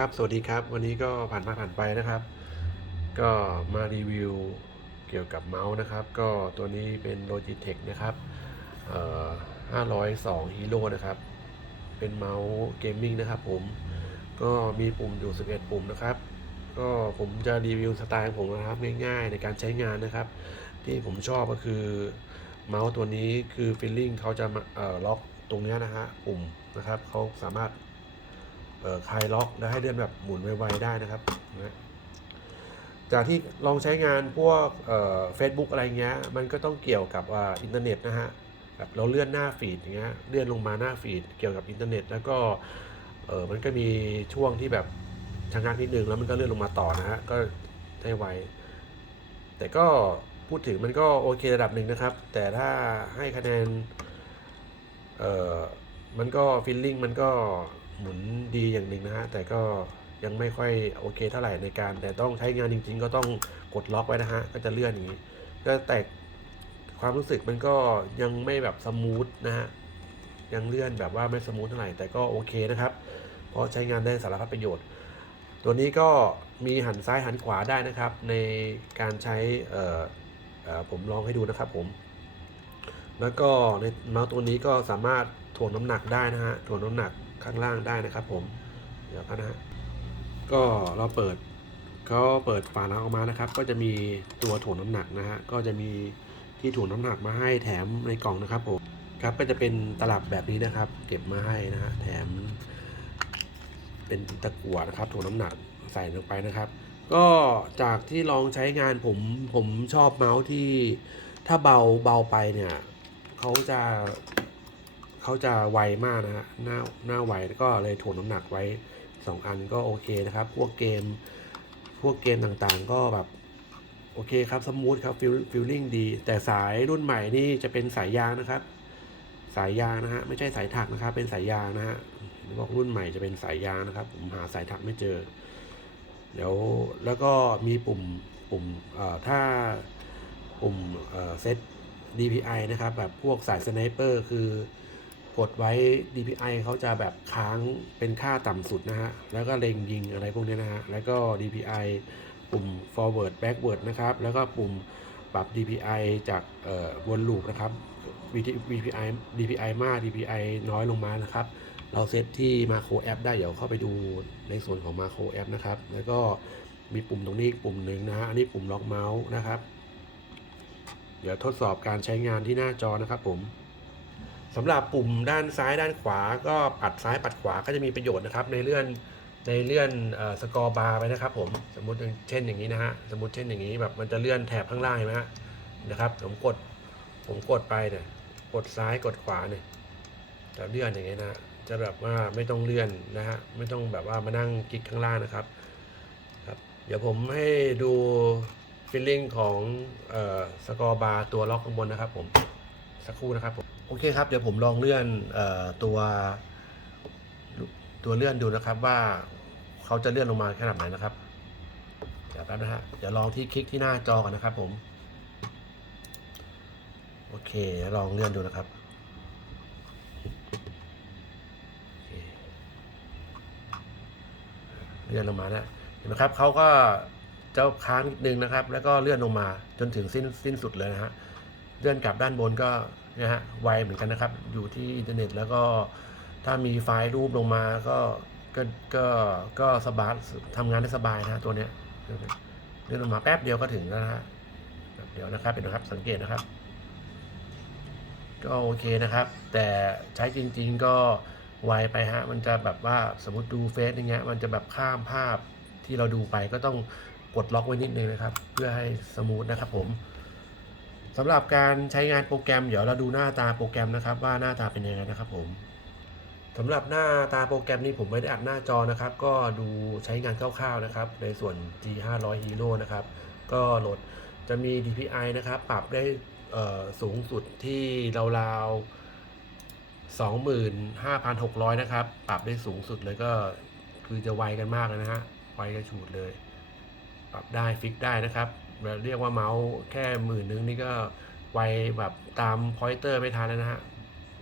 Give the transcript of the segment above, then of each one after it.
ครับสวัสดีครับ วันนี้ก็ผ่านมาผ่านไปนะครับ ก็มารีวิวเกี่ยวกับเมาส์นะครับ ก็ตัวนี้เป็น Logitech นะครับเอ่อ502 Hero นะครับ เป็นเมาส์เกมมิ่งนะครับผมก็มีปุ่มอยู่ 11 ปุ่มนะครับ ก็ผมจะรีวิวสไตล์ของผมนะครับง่ายๆ ในการใช้งานนะครับ ที่ผมชอบก็คือเมาส์ตัวนี้คือฟีลลิ่งเขาจะมาเอ่อล็อกตรงเนี้ยนะฮะปุ่มนะครับเขาสามารถ คลายล็อกและให้เลื่อนแบบหมุนไวๆได้นะครับนะจากที่ลองใช้งานพวกเอ่อ Facebook อะไรเงี้ย มันก็ต้องเกี่ยวกับอ่าอินเทอร์เน็ตนะฮะแบบเราเลื่อนหน้าฟีดอย่างเงี้ยเลื่อนลงมาหน้าฟีดเกี่ยวกับอินเทอร์เน็ต แล้วก็เออมันก็มีช่วงที่แบบชะงักนิดนึงแล้วมันก็เลื่อนลงมาต่อนะฮะก็ได้ไวแต่ก็พูดถึงมันก็โอเคระดับหนึ่งนะครับ แต่ถ้าให้คะแนนเออมันก็ฟีลลิ่งมันก็ หมุนดีอย่างหนึ่งนะฮะแต่ก็ยังไม่ค่อยโอเคเท่าไหร่ในการ แต่ต้องใช้งานจริง ๆ ก็ต้องกดล็อกไว้นะฮะก็จะเลื่อนอย่างนี้ก็แต่ความรู้สึกมันก็ยังไม่แบบสมูทนะฮะยังเลื่อนแบบว่าไม่สมูทเท่าไหร่แต่ก็โอเคนะครับ เพราะใช้งานได้สารพัดประโยชน์ ตัวนี้ก็มีหันซ้ายหันขวาได้นะครับ ในการใช้ผมลองให้ดูนะครับผม แล้วก็ในเมาส์ตัวนี้ก็สามารถถ่วงน้ำหนักได้นะฮะถ่วงน้ำหนัก ข้างล่างได้นะครับ ผม เดี๋ยวกันนะฮะก็เราเปิดก็เปิดฝาล้างออกมานะครับ ก็จะมีตัวถ่วงน้ำหนักนะฮะก็จะมีที่ถ่วงน้ำหนักมาให้แถมในกล่องนะครับผมครับก็จะเป็นตลับแบบนี้นะครับ เก็บมาให้นะฮะแถม เป็นตะกั่วนะครับถ่วงน้ำหนักใส่ลงไปนะครับ ก็จากที่ลองใช้งานผมผมชอบเมาส์ที่ถ้าเบาเบาไปเนี่ยเขาจะ เขาจะไวมากนะฮะหน้าหน้าไวก็เลยถ่วงน้ำหนักไว้ 2 อันก็โอเคนะครับ พวกเกม พวกเกมต่างๆ ก็แบบโอเคครับสมูทครับฟิลฟิลลิ่งดี แต่สายรุ่นใหม่นี่จะเป็นสายยางนะครับ สายยางนะฮะไม่ใช่สายถักนะครับ เป็นสายยางนะฮะบอกรุ่นใหม่จะเป็นสายยางนะครับ ผมหาสายถักไม่เจอ เดี๋ยวแล้วก็มีปุ่มปุ่มเอ่อถ้าปุ่มเอ่อเซต DPI นะครับ แบบพวกสายสไนเปอร์คือ กดไว้ DPI เขาจะแบบค้างเป็นค่าต่ำสุดนะฮะ แล้วก็เล็งยิงอะไรพวกนี้นะฮะ แล้วก็ DPI ปุ่ม forward backward นะครับ แล้วก็ปุ่มปรับ DPI จากวนลูปนะครับ DPI DPI มาก DPI น้อยลงมานะครับ เราเซตที่มาโครแอปได้ เดี๋ยวเข้าไปดูในส่วนของมาโครแอปนะครับ แล้วก็มีปุ่มตรงนี้ปุ่มหนึ่งนะฮะ อันนี้ปุ่มล็อกเมาส์นะครับ เดี๋ยวทดสอบการใช้งานที่หน้าจอนะครับผม สำหรับปุ่มด้านซ้ายด้านขวา ก็ปัดซ้ายปัดขวาก็จะมีประโยชน์นะครับ ในเลื่อนในเลื่อนสกอร์บาร์ไปนะครับผมสมมุติเช่นอย่างนี้นะฮะสมมติเช่นอย่างนี้แบบมันจะเลื่อนแถบข้างล่างเห็นไหมฮะนะครับผมกดผมกดไปเนี่ยกดซ้ายกดขวาเนี่ยจะเลื่อนอย่างนี้นะฮะจะแบบว่าไม่ต้องเลื่อนนะฮะไม่ต้องแบบว่ามานั่งคลิกข้างล่างนะครับครับเดี๋ยวผมให้ดูฟีลลิ่งของสกอร์บาร์ตัวล็อกข้างบนนะครับผมสักครู่นะครับผม โอเคครับ เดี๋ยวผมลองเลื่อนออตัวตัวเลื่อนดูนะครับว่าเขาจะเลื่อนลงมาขนาดไหนนะครับเดี๋ยวแป๊บนะฮะเดี๋ยวลองที่คลิกที่หน้าจอก่อนนะครับ ผม โอเคลองเลื่อนดูนะครับเคเลื่อนลงมาแล้วเห็นไหมครับเขาก็จะค้างนิดนึงนะครับ แล้วก็เลื่อนลงมาจนถึงสิ้นสิ้นสุดเลยนะฮะเลื่อนกลับด้านบนก็ นะฮะไวเหมือนกันนะครับ อยู่ที่อินเทอร์เน็ต แล้วก็ถ้ามีไฟล์รูปลงมาก็ก็ก็ก็สบายทำงานได้สบายนะตัวเนี้ยเลื่อนลงมาแป๊บเดียวก็ถึงแล้วนะฮะเดี๋ยวนะครับเป็นนะครับสังเกตนะครับ ก็โอเคนะครับ แต่ใช้จริง ๆก็ไวไปฮะมันจะแบบว่าสมมติดูเฟซอย่างเงี้ยมันจะแบบข้ามภาพที่เราดูไปก็ต้องกดล็อกไว้นิดนึงนะครับ เพื่อให้สมูทนะครับผม สำหรับการใช้งานโปรแกรมเดี๋ยวเราดูหน้าตาโปรแกรมนะครับว่าหน้าตาเป็นยังไงนะครับผมสำหรับหน้าตาโปรแกรมนี้ผมไม่ได้อัดหน้าจอนะครับ ก็ดูใช้งานคร่าวๆนะครับ ในส่วน G500 Hero นะครับ ก็โหลดจะมี DPI นะครับ ปรับได้สูงสุดที่ราวๆ25,600 นะครับ ปรับได้สูงสุดเลยก็คือจะไวกันมากเลยนะฮะ ไวกระฉูดเลย ปรับได้ฟิกได้นะครับ เรียกว่าเมาส์แค่หมื่นนึงนี่ก็ไวแบบตามพอยเตอร์ไม่ทันแล้วนะฮะ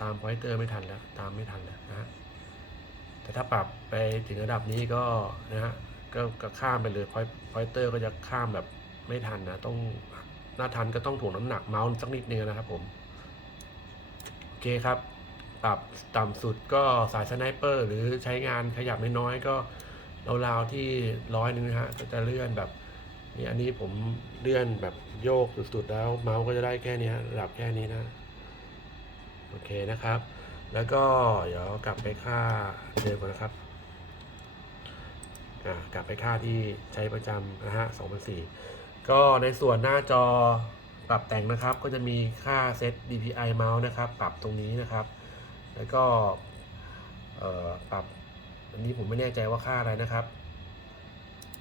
ตามพอยเตอร์ไม่ทันแล้ว ตามไม่ทันแล้วนะฮะ แต่ถ้าปรับไปถึงระดับนี้ก็นะฮะก็ก็ข้ามไปเลยพอยพอยเตอร์ก็จะข้ามแบบไม่ทันนะ ต้องหน้าทันก็ต้องถ่วงน้ำหนักเมาส์สักนิดนึงนะครับผม โอเคครับ ปรับต่ำสุดก็สายสไนเปอร์ หรือใช้งานขยับไม่น้อยก็ราวๆที่ร้อยนึงนะฮะก็จะเลื่อนแบบ นี่อันนี้ผมเลื่อนแบบโยกสุดๆแล้ว เมาส์ก็จะได้แค่นี้ระดับแค่นี้นะ โอเคนะครับ แล้วก็เดี๋ยวกลับไปค่าเดิมก่อนนะครับกลับไปค่าที่ใช้ประจำนะฮะ2004 ก็ในส่วนหน้าจอปรับแต่งนะครับ ก็จะมีค่าเซต DPI เมาส์นะครับ ปรับตรงนี้นะครับ แล้วก็ปรับ อันนี้ผมไม่แน่ใจว่าค่าอะไรนะครับ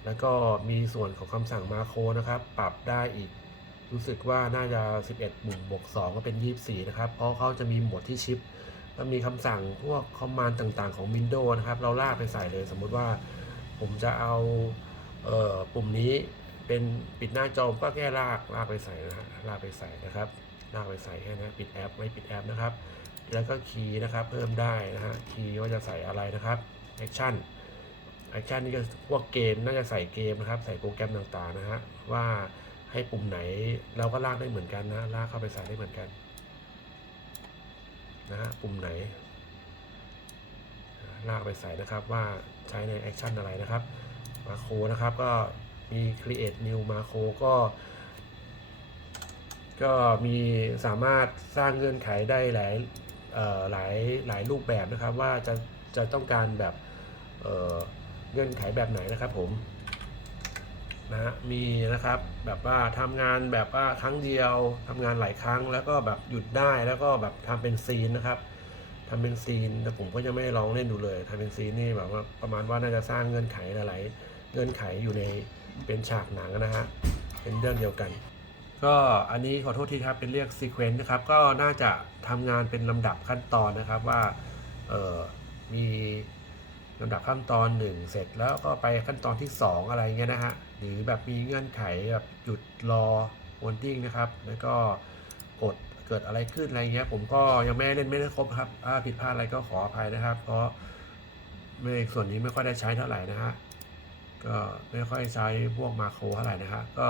แล้วก็มีส่วนของคำสั่งมาโครนะครับ ปรับได้อีก รู้สึกว่าน่าจะ 11บุ่มบวก2ก็เป็น 24 นะครับ เพราะเขาจะมีหมวดที่ชิปแล้วมีคำสั่งพวกคอมมานด์ต่างๆของ Windows นะครับ เราลากไปใส่เลย สมมติว่าผมจะเอาเอ่อปุ่มนี้เป็นปิดหน้าจอก็แค่ลากลากไปใส่นะฮะลากไปใส่นะครับลากไปใส่แค่นั้ปิดแอปไม่ปิดแอปนะครับ แล้วก็คีย์นะครับเพิ่มได้นะฮะคีย์ว่าจะใส่อะไรนะครับแอคชั่น แอคชั่นนี่ก็พวกเกมน่าจะใส่เกมนะครับ ใส่โปรแกรมต่างๆนะฮะว่าให้ปุ่มไหนเราก็ลากได้เหมือนกันนะลากเข้าไปใส่ได้เหมือนกันนะฮะปุ่มไหน ลากไปใส่นะครับว่าใช้ในแอคชั่นอะไรนะครับมาโครนะครับก็มี create new มาโครก็ ก็มีสามารถสร้างเงื่อนไขได้หลายหลายหลายรูปแบบนะครับว่าจะจะต้องการแบบ เงื่อนไขแบบไหนนะครับผมนะฮะมีนะครับแบบว่าทำงานแบบว่าครั้งเดียวทำงานหลายครั้งแล้วก็แบบหยุดได้แล้วก็แบบทำเป็นซีนนะครับทำเป็นซีนแต่ผมก็ยังไม่ได้ลองเล่นดูเลยทำเป็นซีนนี่แบบว่าประมาณว่าน่าจะสร้างเงื่อนไขหลายๆเงื่อนไขอยู่ในเป็นฉากหนังนะฮะเป็นเรื่องเดียวกัน ก็อันนี้ขอโทษทีครับเป็นเรียกซีเควนต์นะครับก็น่าจะทำงานเป็นลำดับขั้นตอนนะครับว่าเออมี ลำดับขั้นตอน 1 เสร็จแล้วก็ไปขั้นตอนที่ 2 อะไรเงี้ยนะฮะหรือแบบมีเงื่อนไขแบบหยุดรอวอ r ดิ้งนะครับแล้วก็กดเกิดอะไรขึ้นอะไรเงี้ยผมก็ยังไม่เล่นไม่ได้ครบครับถ้าผิดพลาดอะไรก็ขออภัยนะครับ เพราะไม่ส่วนนี้ไม่ค่อยได้ใช้เท่าไหร่นะฮะก็ไม่ค่อยใช้พวกมาโครเท่าไหร่นะฮะก็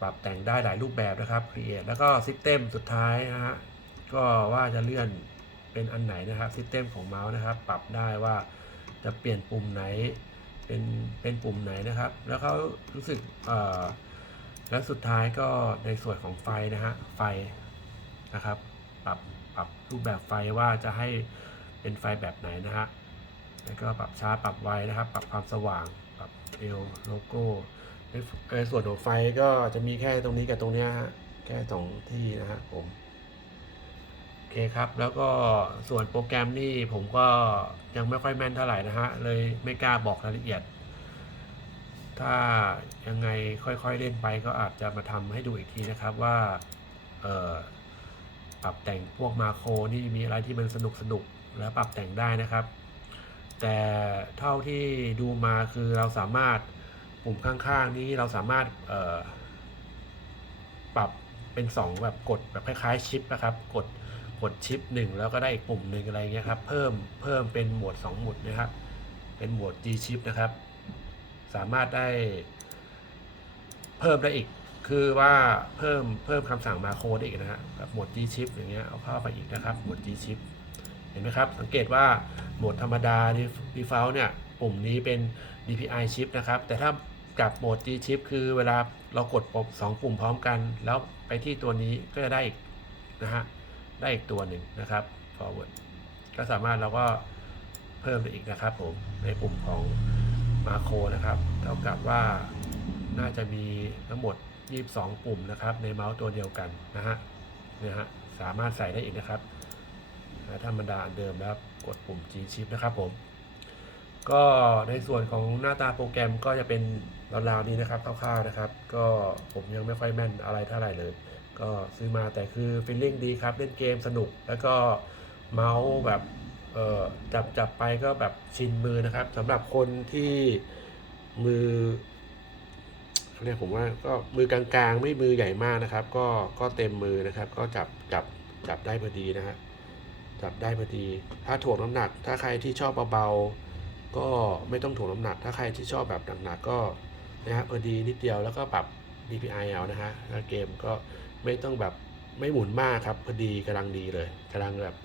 ปรับแต่งได้หลายรูปแบบนะครับ Create แล้วก็ System สุดท้ายนะฮะก็ว่าจะเลื่อน เป็นอันไหนนะครับ System ของเมาส์นะครับ ปรับได้ว่าจะเปลี่ยนปุ่มไหนเป็นเป็นปุ่มไหนนะครับ แล้วเขารู้สึกแล้วสุดท้ายก็ในส่วนของไฟนะฮะไฟนะครับ ปรับปรับรูปแบบไฟว่าจะให้เป็นไฟแบบไหนนะฮะแล้วก็ปรับช้าปรับไวนะครับ ปรับความสว่างปรับเอลโลโก้ในส่วนของไฟก็จะมีแค่ตรงนี้กับตรงนี้ฮะแค่สองที่นะฮะผม เคครับ แล้วก็ส่วนโปรแกรมนี่ผมก็ยังไม่ค่อยแม่นเท่าไหร่นะฮะ เลยไม่กล้าบอกรายละเอียด ถ้ายังไงค่อยๆเล่นไปก็อาจจะมาทำให้ดูอีกทีนะครับว่าปรับแต่งพวกมาโครนี่มีอะไรที่มันสนุกสนุกแล้วปรับแต่งได้นะครับ แต่เท่าที่ดูมาคือเราสามารถปุ่มข้างๆนี้เราสามารถปรับเป็น 2 แบบกดแบบคล้ายๆชิปนะครับ กด กดชิปหนึ่งแล้วก็ได้อีกปุ่มหนึ่งอะไรเงี้ยครับ เพิ่มเพิ่มเป็นหมวด 2 หมวดนะครับ เป็นหมวด G chip นะครับ สามารถได้ เพิ่มได้อีก คือว่าเพิ่มเพิ่มคำสั่งมาโครได้อีกนะฮะแบบหมวด G chip อย่างเงี้ยเอาเข้าไปอีกนะครับ หมวด G chip เห็นไหมครับ สังเกตว่าโหมดธรรมดา default เนี่ย ปุ่มนี้เป็น DPI chip นะครับ แต่ถ้ากับโหมด G chip คือเวลาเรากดปุ่มสองปุ่มพร้อมกัน แล้วไปที่ตัวนี้ก็จะได้อีกนะฮะ ได้อีกตัวหนึ่งนะครับ forward ก็สามารถเราก็เพิ่มได้อีกนะครับผมในปุ่มของมาโครนะครับ เท่ากับว่าน่าจะมีทั้งหมด 22 ปุ่มนะครับ ในเมาส์ตัวเดียวกันนะฮะเนี่ยฮะสามารถใส่ได้อีกนะครับธรรมดาเดิมแล้วกดปุ่ม G chip นะครับผม ก็ในส่วนของหน้าตาโปรแกรมก็จะเป็นราวๆนี้นะครับคร่าวๆนะครับ ก็ผมยังไม่ค่อยแม่นอะไรเท่าไหร่เลย ก็ซื้อมาแต่คือฟีลลิ่งดีครับ เล่นเกมสนุก แล้วก็เมาส์แบบเอ่อจับจับไปก็แบบชินมือนะครับสำหรับคนที่มือเรียกผมว่าก็มือกลางๆ ไม่มือใหญ่มากนะครับ ก็ก็เต็มมือนะครับ ก็จับจับจับได้พอดีนะฮะจับได้พอดี ถ้าถ่วงน้ำหนัก ถ้าใครที่ชอบเบาๆก็ไม่ต้องถ่วงน้ำหนัก ถ้าใครที่ชอบแบบหนักๆก็นะฮะพอดีนิดเดียวแล้วก็ปรับ DPI เอานะฮะแล้วเกมก็ ไม่ต้องแบบไม่หมุนมากครับพอดีกำลังดีเลยกำลังแบบ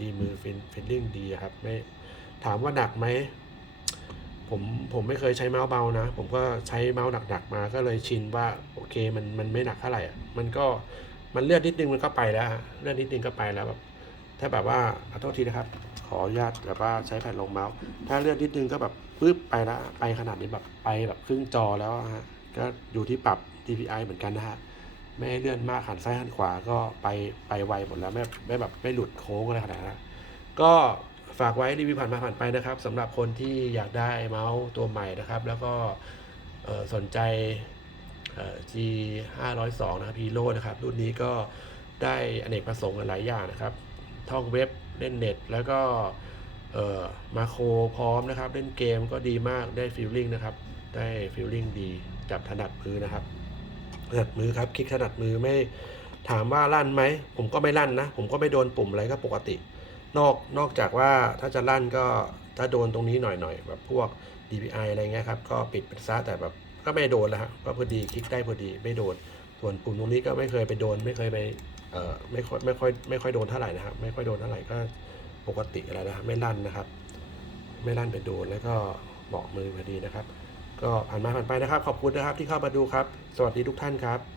ดีมือฟินฟิลลิ่งดีครับ ไม่ถามว่าหนักไหมผมผมไม่เคยใช้เมาส์เบานะ ผมก็ใช้เมาส์หนักๆมาก็เลยชินว่าโอเคมันมันไม่หนักเท่าไหร่อะมันก็มันเลื่อนนิดนึงมันก็ไปแล้วเลื่อนนิดนึงก็ไปแล้วแบบถ้าแบบว่าขอโทษทีนะครับ ขออนุญาตแบบว่าใช้แผ่นรองเมาส์ ถ้าเลื่อนนิดนึงก็แบบปึ๊บไปล้วไปขนาดนี้แบบไปแบบครึ่งจอแล้วฮะก็อยู่ที่ปรับ DPI เหมือนกันนะฮะ ไม่ให้เลื่อนมากหันซ้ายหันขวาก็ไปไปไวหมดแล้วไม่ไม่แบบไม่หลุดโค้งอะไรขนาดนั้นก็ฝากไว้รีวิวผ่านมาผ่านไปนะครับสำหรับคนที่อยากได้เมาส์ตัวใหม่นะครับ แล้วก็สนใจเอ่อ G 5 0 2นะครับ Hero นะครับ รุ่นนี้ก็ได้อเนกประสงค์หลายอย่างนะครับ ท่องเว็บเล่นเน็ต แล้วก็มาโครพร้อมนะครับ เล่นเกมก็ดีมากได้ฟีลลิ่งนะครับ ได้ฟีลลิ่งดีจับถนัดมือนะครับ ถนัดมือครับคลิกถนัดมือไม่ถามว่าลั่นไหม ผมก็ไม่ลั่นนะ ผมก็ไม่โดนปุ่มอะไรก็ปกติ นอกนอกจากว่าถ้าจะลั่นก็ถ้าโดนตรงนี้หน่อยหน่อยแบบพวก DPI อะไรเงี้ยครับ ก็ปิดเป็นซะแต่แบบก็ไม่โดนแล้วฮะก็พอดีคลิกได้พอดีไม่โดน ส่วนปุ่มตรงนี้ก็ไม่เคยไปโดน ไม่เคยไปเอ่อไม่ค่อยไม่ค่อยไม่ค่อยโดนเท่าไหร่นะครับไม่ค่อยโดนเท่าไหร่ก็ปกติอะไรนะไม่ลั่นนะครับ ไม่ลั่นไปโดนแล้วก็บาะมือพอดีนะครับ ก็ผ่านมาผ่านไปนะครับ ขอบคุณนะครับที่เข้ามาดูครับ สวัสดีทุกท่านครับ